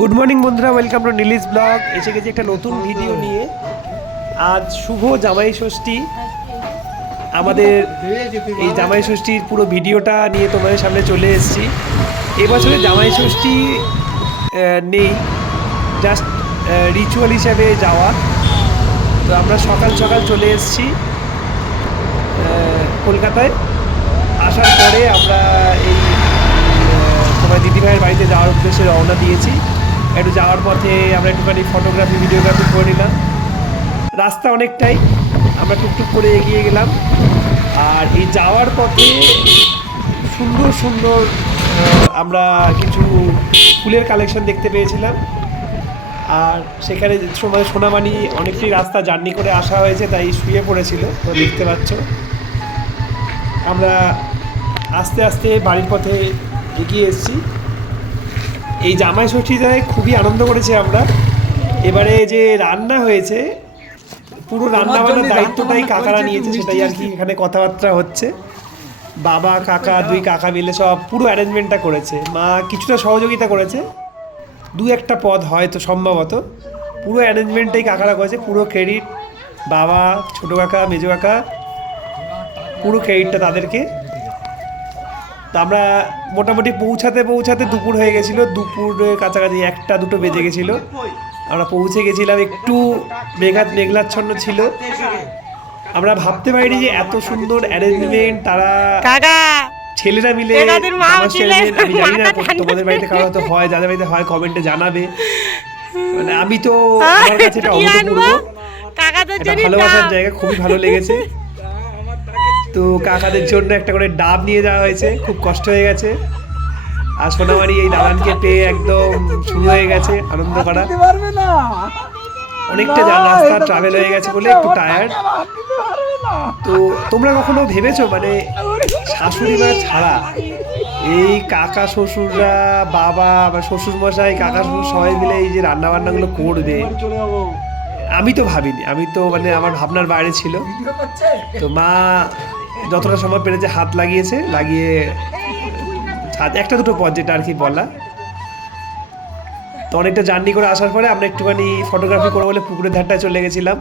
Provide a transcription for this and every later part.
Good morning বন্ধুরা, welcome to Neelish blog. এসে গেছি একটা নতুন ভিডিও নিয়ে। আজ শুভ জামাই ষষ্ঠী। আমাদের এই জামাই ষষ্ঠীর পুরো ভিডিওটা নিয়ে তোমাদের সামনে চলে এসেছি। এবছরে জামাই ষষ্ঠী নেই, জাস্ট রিচুয়াল হিসাবে যাওয়া। তো আমরা সকাল সকাল চলে এসেছি কলকাতায়। আসার পরে আমরা এই তোমার দিদিভাইয়ের বাড়িতে যাওয়ার উদ্দেশ্যে রওনা দিয়েছি। একটু যাওয়ার পথে আমরা একটুখানি ফটোগ্রাফি ভিডিওগ্রাফি করে নিলাম। রাস্তা অনেকটাই, আমরা টুকটুক করে এগিয়ে গেলাম। আর এই যাওয়ার পথে সুন্দর সুন্দর আমরা কিছু ফুলের কালেকশন দেখতে পেয়েছিলাম। আর সেখানে সময় সোনামানি অনেকটাই রাস্তা জার্নি করে আসা হয়েছে, তাই শুয়ে পড়েছিল, তো দেখতে পাচ্ছ। আমরা আস্তে আস্তে বাড়ির পথে এগিয়ে এসেছি। এই জামাই ষষ্ঠীতে খুবই আনন্দ করেছি আমরা। এবারে যে রান্না হয়েছে, পুরো রান্না বান্নার দায়িত্বটাই কাকারা নিয়েছে, সেটাই আর কি এখানে কথাবার্তা হচ্ছে। বাবা কাকা দুই কাকা মিলে সব পুরো অ্যারেঞ্জমেন্টটা করেছে। মা কিছুটা সহযোগিতা করেছে, দু একটা পদ হয়তো সম্ভবত। পুরো অ্যারেঞ্জমেন্টটাই কাকারা করেছে, পুরো ক্রেডিট বাবা, ছোটো কাকা, মেজো কাকা, পুরো ক্রেডিটটা তাদেরকে। তো আমরা মোটামুটি পৌঁছাতে দুপুর হয়ে গেছিলো, দুপুরের কাছাকাছি 1-2 বেজে গেছিলো। আমরা পৌঁছে গেছিলাম, একটু মেঘলাচ্ছন্ন ছিল। আমরা ভাবতে পারিনি যে এত সুন্দর অ্যারেঞ্জমেন্ট তারা ছেলেরা মিলে। আমি জানি না তোমাদের বাড়িতে কারো হয়তো হয়, যাদের বাড়িতে হয় কমেন্টে জানাবে। মানে আমি তো আমার কাছে এটা অভূতপূর্ব, একটা ভালোবাসার জায়গা, খুবই ভালো লেগেছে। তো কাকাদের জন্য একটা করে ডাব নিয়ে যাওয়া হয়েছে, খুব কষ্ট হয়ে গেছে। আর সোনামারি এই দালানকে পেয়ে একদম শুরু হয়ে গেছে আনন্দ করা। অনেকটা রাস্তা ট্রাভেল হয়ে গেছে বলে একটু টায়ার্ড। তো তোমরা কখনো ভেবেছো মানে শাশুড়ি মা ছাড়া এই কাকা শ্বশুররা, বাবা বা শ্বশুর মশাই, কাকা শ্বশুর সবাই মিলে এই যে রান্না বান্নাগুলো করবে, আমি তো ভাবিনি। আমি তো মানে আমার ভাবনার বাইরে ছিল। তো মা যতটা সময় পেরেছে হাত লাগিয়েছে, লাগিয়ে 1-2 পদ যেটা আর কি বলা। তো অনেকটা জার্নি করে আসার পরে আমরা একটুখানি ফটোগ্রাফি করবো বলে পুকুরের ধারটায় চলে গেছিলাম।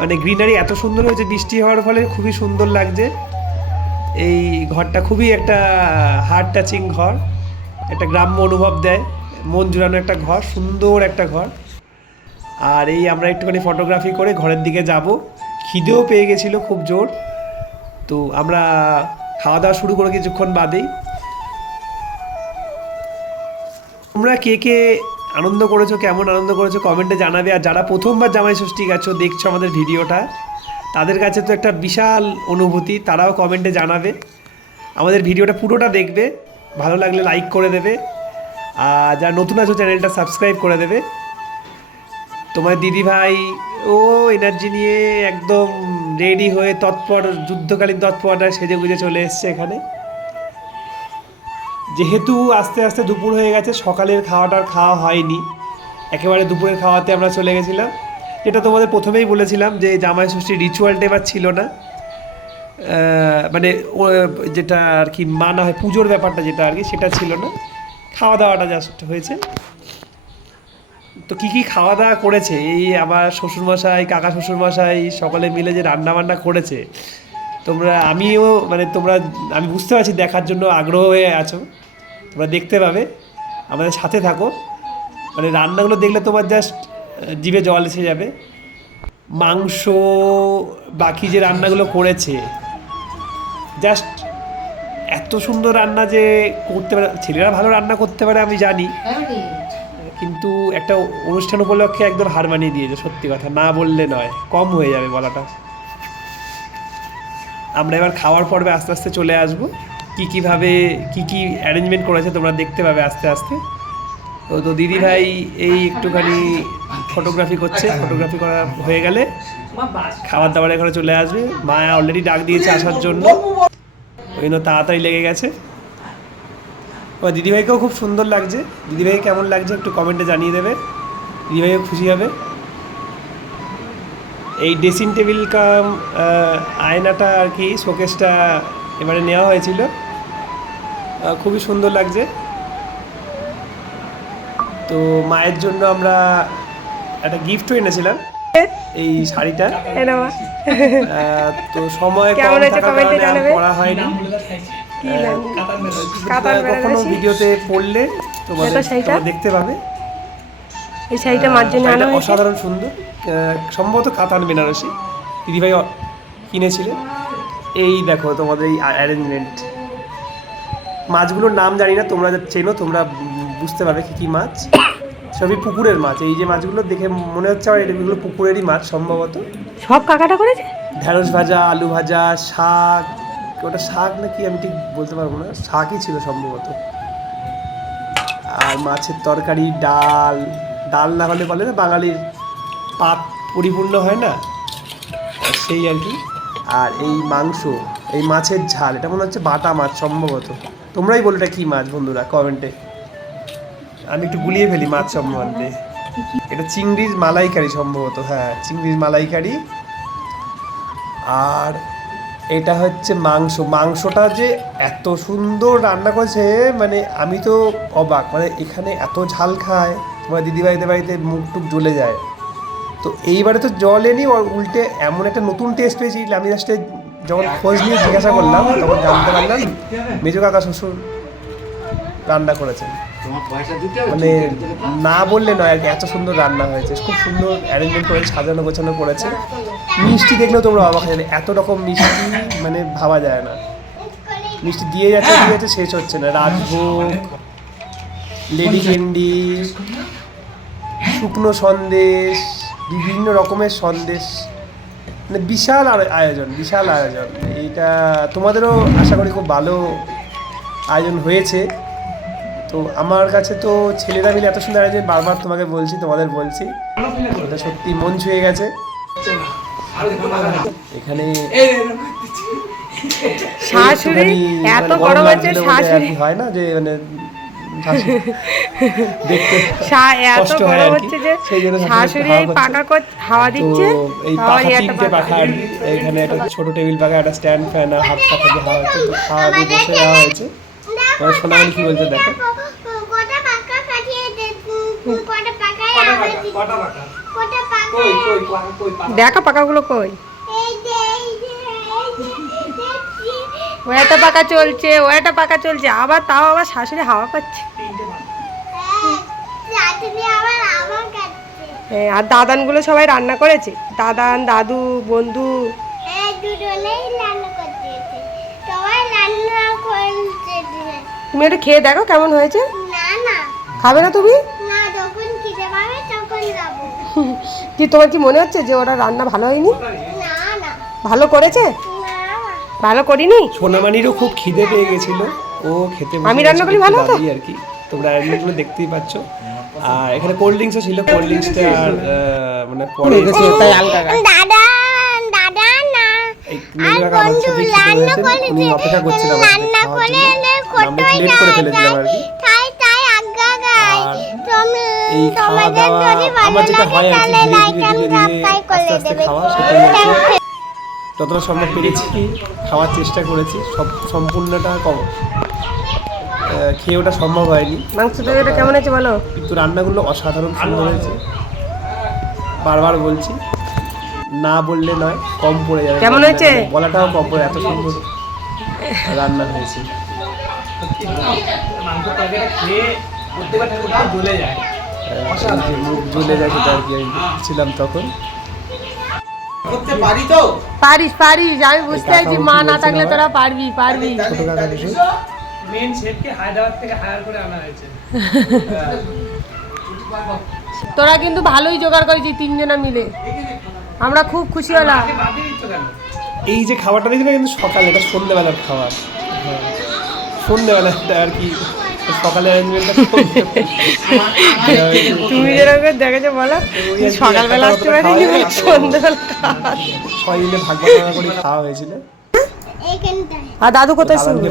মানে গ্রিনারি এত সুন্দর হয়েছে, বৃষ্টি হওয়ার ফলে খুবই সুন্দর লাগছে। এই ঘরটা খুবই একটা হার্ট টাচিং ঘর, একটা গ্রাম্য অনুভব দেয়, মন জুড়ানো একটা ঘর, সুন্দর একটা ঘর। আর এই আমরা একটুখানি ফটোগ্রাফি করে ঘরের দিকে যাব। খিদেও পেয়ে গেছিলো খুব জোর। তো আমরা খাওয়া দাওয়া শুরু করে কিছুক্ষণ বাদেই। তোমরা কে কে আনন্দ করেছো, কেমন আনন্দ করেছো কমেন্টে জানাবে। আর যারা প্রথমবার জামাই ষষ্ঠী গেছো, দেখছো আমাদের ভিডিওটা, তাদের কাছে তো একটা বিশাল অনুভূতি, তারাও কমেন্টে জানাবে। আমাদের ভিডিওটা পুরোটা দেখবে, ভালো লাগলে লাইক করে দেবে। আর যারা নতুন আছো চ্যানেলটা সাবস্ক্রাইব করে দেবে। তোমার দিদিভাই ও এনার্জি নিয়ে একদম রেডি হয়ে তৎপর, যুদ্ধকালীন তৎপরটা সেজে গুজে চলে এসছে এখানে। যেহেতু আস্তে আস্তে দুপুর হয়ে গেছে, সকালের খাওয়াটার খাওয়া হয়নি, একেবারে দুপুরের খাওয়াতে আমরা চলে গেছিলাম। যেটা তোমাদের প্রথমেই বলেছিলাম যে জামাই ষষ্ঠীর রিচুয়ালটা এবার ছিল না। মানে যেটা আর কি মানা হয়, পুজোর ব্যাপারটা যেটা আর কি, সেটা ছিল না। খাওয়া দাওয়াটা জাস্ট হয়েছে। তো কী কী খাওয়া দাওয়া করেছে এই আমার শ্বশুরমশাই, কাকা শ্বশুরমশাই সকলে মিলে যে রান্না বান্না করেছে, আমিও মানে আমি বুঝতে পারছি দেখার জন্য আগ্রহ হয়ে আছো। তোমরা দেখতে পাবে, আমাদের সাথে থাকো। মানে রান্নাগুলো দেখলে তোমার জাস্ট জিভে জল এসে যাবে। মাংস, বাকি যে রান্নাগুলো করেছে, জাস্ট এত সুন্দর রান্না যে করতে পারে। ছেলেরা ভালো রান্না করতে পারে আমি জানি, কিন্তু একটা অনুষ্ঠান উপলক্ষে একদম হার মানিয়ে দিয়েছে, সত্যি কথা না বললে নয়, কম হয়ে যাবে বলাটা। আমরা এবার খাওয়ার পর্বে আস্তে আস্তে চলে আসবো। কীভাবে কী অ্যারেঞ্জমেন্ট করেছে তোমরা দেখতে পাবে আস্তে আস্তে। তো দিদিভাই এই একটুখানি ফটোগ্রাফি করছে, ফটোগ্রাফি করা হয়ে গেলে খাবার দাবার এখানে চলে আসবে। মায়া অলরেডি ডাক দিয়েছে আসার জন্য, ওই জন্য তাড়াতাড়ি লেগে গেছে। এবার দিদিভাইকেও খুব সুন্দর লাগছে। দিদিভাই কেমন লাগছে একটু কমেন্টে জানিয়ে দেবে, দিদিভাইও খুশি হবে। এই ড্রেসিং টেবিল কাম আয়নাটা আর কি, শোকেসটা এবারে নেওয়া হয়েছিল, খুবই সুন্দর লাগছে। তো মায়ের জন্য আমরা একটা গিফটও এনেছিলাম, এই শাড়িটা। তো সময় কম থাকার কারণে আর পরা হয়নি। কখনো ভিডিওতে পড়লে তোমরা দেখতে পাবে। এই শাড়িটা মার জন্য আনা হয়েছে, অসাধারণ সুন্দর, সম্ভবত কাতান বেনারসি দিদিভাই কিনেছিলেন। এই দেখো তোমাদের এই অ্যারেঞ্জমেন্ট। মাছগুলোর নাম জানি না, তোমরা চেনো, তোমরা বুঝতে পারবে কী কী মাছ। সবই পুকুরের মাছ। এই যে মাছগুলো দেখে মনে হচ্ছে আমার এগুলো পুকুরেরই মাছ সম্ভবত। সব কাকাটা করেছে। ঢেঁড়স ভাজা, আলু ভাজা, শাক, ওটা শাক নাকি আমি ঠিক বলতে পারবো না, শাকই ছিল সম্ভবত। আর মাছের তরকারি, ডাল, ডাল না হলে বলে না বাঙালির পাত পরিপূর্ণ হয় না, সেই আর কি। আর এই মাংস, এই মাছের ঝাল, এটা মনে হচ্ছে বাটা মাছ সম্ভবত। তোমরাই বলো এটা কী মাছ বন্ধুরা কমেন্টে, আমি একটু গুলিয়ে ফেলি মাছ সম্বন্ধে। এটা চিংড়ির মালাইকারি সম্ভবত, হ্যাঁ চিংড়ির মালাইকারি। আর এটা হচ্ছে মাংস। মাংসটা যে এত সুন্দর রান্না করেছে, মানে আমি তো অবাক। মানে এখানে এত ঝাল খায়, তোমার দিদিভাইদের বাড়িতে মুখ টুক জ্বলে যায়। তো এইবারে তো জল এনি, উল্টে এমন একটা নতুন টেস্ট পেয়েছি। আমি লাস্টে যখন খোঁজ নিয়ে জিজ্ঞাসা করলাম তখন জানতে পারলাম মেজো কাকা শ্বশুর রান্না করেছেন। মানে না বললে নয় আর কি, এত সুন্দর রান্না হয়েছে, খুব সুন্দর অ্যারেঞ্জমেন্ট করে সাজানো গোছানো করেছে। মিষ্টি দেখলেও তোমরা অবাক হয়ে যাবে, এত রকম মিষ্টি মানে ভাবা যায় না। মিষ্টি দিয়ে যাচ্ছে শেষ হচ্ছে না। রাজভোগ, লেডি ক্যান্ডি, শুকনো সন্দেশ, বিভিন্ন রকমের সন্দেশ, মানে বিশাল আয়োজন, বিশাল আয়োজন। এইটা তোমাদেরও আশা করি খুব ভালো আয়োজন হয়েছে। তো আমার কাছে তো ছেলেরা মিলে এত সুন্দর আয়োজন, বারবার তোমাকে বলছি, তোমাদের বলছি, ওটা সত্যি মন ছুঁয়ে গেছে। এখানে শাশুড়ি এত বড় হচ্ছে, শাশুড়ি হয় না যে মানে দেখতে এত বড় হচ্ছে যে শাশুড়ি পাকা হাওয়া দিচ্ছে। এই পাখা, তিনটে পাখা আর কি। এখানে একটা ছোট টেবিল পাখা, একটা স্ট্যান্ড ফ্যান, আর হাত পাখা দিয়ে হাওয়া হচ্ছে, হাওয়া দিয়ে বসে দেওয়া হয়েছে। সোনামণি কি বলছে দেখো। দেখা পাকাগুলো কই, ও একটা পাকা চলছে, ও একটা পাকা চলছে, আবার তাও আবার শাশুড়ি হাওয়া পাচ্ছে। আর দাদানগুলো সবাই রান্না করেছে, দাদান, দাদু, বন্ধু। তুমি একটু খেয়ে দেখো কেমন হয়েছে। খাবে না তুমি? কি তোমার কি মনে হচ্ছে যে ওরা রান্না ভালো হয়নি? ভালো করেছে? ভালো করিনি। সোনামানিরও খুব খিদে পেয়ে গেছিল, ও খেতে আমি রান্না করি ভালো তো আর কি। তোমরা রান্নাগুলো দেখতেই পাচ্ছ। আর এখানে কোল্ড ড্রিঙ্কসও ছিল, কোল্ড ড্রিঙ্কসটা আর মানে পরে তাই আলগা দাদা দাদা না এই মেয়েরা আমার সাথে খেতে হয়েছে, উনি অপেক্ষা করছিলাম রান্না করে আমি লেট করে ফেলেছিলাম আর কি। তাই আজ্ঞা গাই তুমি এই খাওয়া দাওয়া আমার যেটা হয় আর কি, ধীরে ধীরে আস্তে আস্তে খাওয়া, সেটাই যতটা সম্ভব পেরেছি খাওয়ার চেষ্টা করেছি। সম্পূর্ণটা খেয়ে ওটা সম্ভব হয়নি। মাংস তরকারিটা কেমন হয়েছে বলো? কিন্তু রান্নাগুলো অসাধারণ সুন্দর হয়েছে, বারবার বলছি, না বললে নয়, কম পড়ে যাবে। কেমন হয়েছে? বলাটাও কম পড়ে, এত সুন্দর রান্না হয়েছে। মুখ জ্বলে যায় সেটা আর কি, ছিলাম তখন। পারিস পারিস, আমি বুঝতে পারছি, মা না থাকলে তোরা পারবি পারবি। ছোট কাকা কিছু মেন শেফকে হায়দ্রাবাদ থেকে হায়ার করে আনা হয়েছে। তোরা কিন্তু ভালোই জোগাড় করেছিস তিনজনা মিলে, আমরা খুব খুশি হলাম। এই যে খাবারটা দেখি না, কিন্তু সকালে, এটা সন্ধ্যেবেলার খাবার, সন্ধ্যেবেলাটা আর কি, সকালে অ্যারেঞ্জমেন্টটা। তুমি যেরকম দেখেছো বলো, সকালবেলা আসতে পারিনি, সন্ধ্যাবেলা সবাই মিলে ভাগ করে খাওয়া হয়েছিল। আর দাদু কোথায় শুনবে?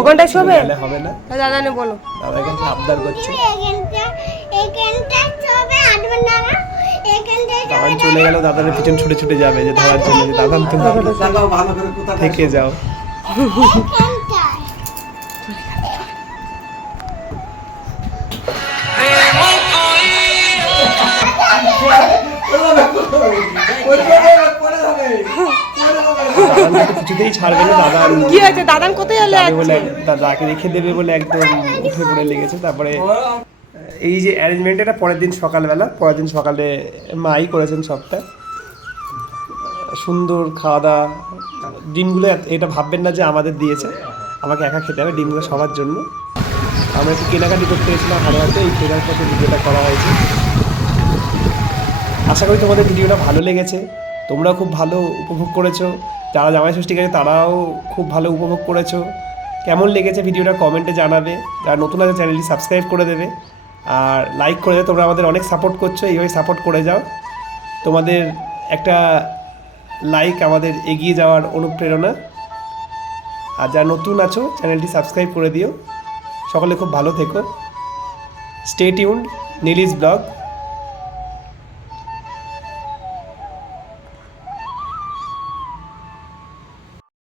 ওখানটায় শোবে হবে না, দাদা নে বলো। দাদা এখানে আবদার করছে, দাদান চলে গেল, দাদার পিছন ছুটে ছুটে যাবে যে ধরার জন্য, যে দাদান তুমি থেকে যাও। কিছুতেই ছাড়বে না দাদা কি হয়েছে দাদান কোথায় এলে যাবে বলে দাদাকে রেখে দেবে বলে একদম উঠে পড়ে লেগেছে। তারপরে এই যে অ্যারেঞ্জমেন্ট এটা পরের দিন সকালে মাই করেছেন সবটা, সুন্দর খাওয়া দাওয়া। ডিমগুলো এটা ভাববেন না যে আমাদের দিয়েছে, আমাকে একা খেতে হবে, ডিমগুলো সবার জন্য। আমরা একটু কেনাকাটি করতে গেছিলাম হাতে, এই কেনার পথে ভিডিওটা করা হয়েছে। আশা করি তোমাদের ভিডিওটা ভালো লেগেছে, তোমরাও খুব ভালো উপভোগ করেছো। যারা জামাই ষষ্ঠী গেছে তারাও খুব ভালো উপভোগ করেছো। কেমন লেগেছে ভিডিওটা কমেন্টে জানাবে। যারা নতুন আছে চ্যানেলটি সাবস্ক্রাইব করে দেবে আর লাইক করে দেবে। তোমরা আমাদের অনেক সাপোর্ট করছো, এইভাবে সাপোর্ট করে যাও। তোমাদের একটা লাইক আমাদের এগিয়ে যাওয়ার অনুপ্রেরণা। আর যারা নতুন আছো চ্যানেলটি সাবস্ক্রাইব করে দিও। সকলে খুব ভালো থেকো। Stay tuned, Nilis blog.